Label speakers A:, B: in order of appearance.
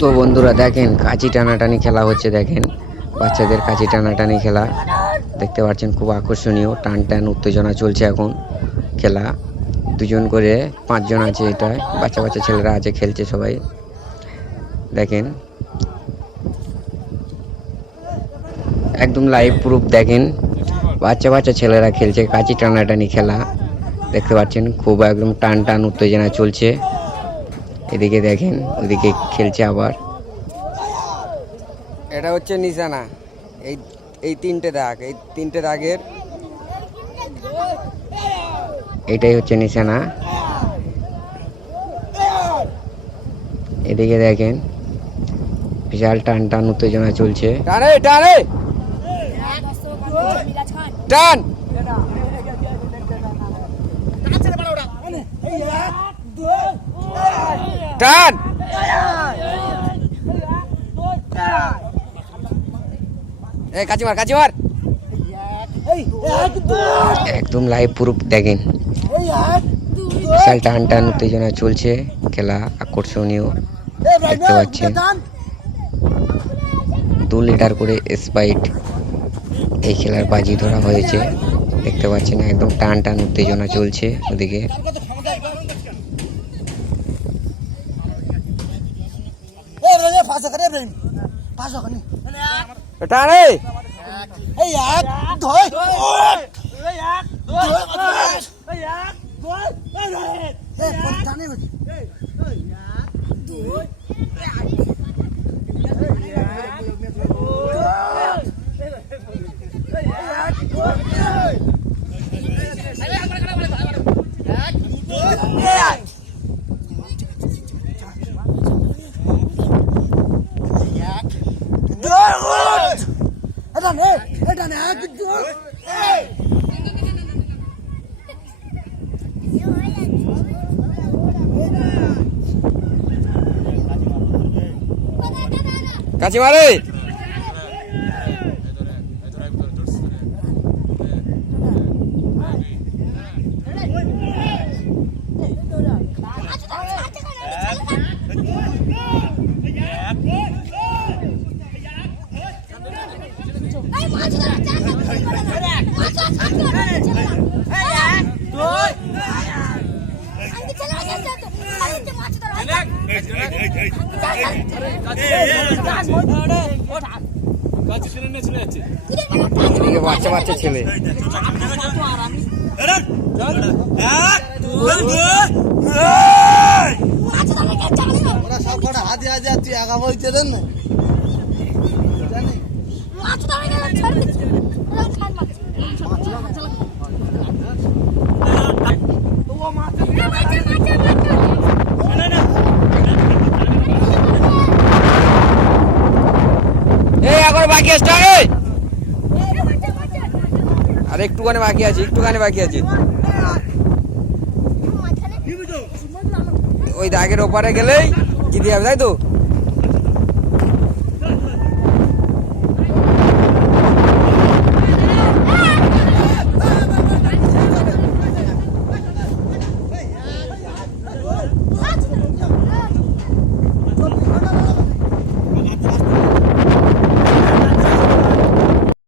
A: তো বন্ধুরা দেখেন, কাঁচি টানাটানি খেলা হচ্ছে, দেখেন। বাচ্চাদের কাঁচি টানাটানি খেলা। দেখতে পাচ্ছেন, খুব আকর্ষণীয়। টান টান উত্তেজনা চলছে এখন খেলা। দুজন করে পাঁচজন আছে এটা বাচ্চা বাচ্চা ছেলেরা আছে, খেলছে সবাই। দেখেন। একদম লাইভ প্রুফ দেখেন। বাচ্চা বাচ্চা ছেলেরা খেলছে, কাঁচি টানাটানি খেলা। দেখতে পাচ্ছেন, খুব একদম টান টান উত্তেজনা চলছে। এদিকে দেখেন ওদিকে খেলছে আবার।
B: এটা হচ্ছে নিশানা। এই এই তিনটে দাগ এই তিনটে দাগের।
A: এটাই হচ্ছে নিশানা। এদিকে দেখেন বিশাল টান টান উত্তেজনা চলছে।
B: টানে টানে!
C: টান!
B: টান কাচি
A: একদম লাইভ প্রুফ দেখেন। বিশাল টান টান উত্তেজনা চলছে, খেলা আকর্ষণীয়, দেখতে পাচ্ছেন। দু লিটার করে স্পাইট এই খেলার বাজি ধরা হয়েছে, দেখতে পাচ্ছেন একদম টান টান উত্তেজনা চলছে ওদিকে। પાછો કરે રે પાછો કરે.
B: બેટાણે એ યાર ધોય એ યાર ધોય એ યાર ધોય એ રે એ પોતાને એ યાર ધોય টানে কাচি মারে এদিকে
C: বাচ্চা বাচ্চা ছেলে ওরা সব কটা হাতে হাতে তুই দেন না এই এখন
B: বাকি আছে আর একটুখানি বাকি আছে, একটুখানি বাকি আছে। ওই দাগের ওপারে গেলেই জিতে যাবে, তাই তো?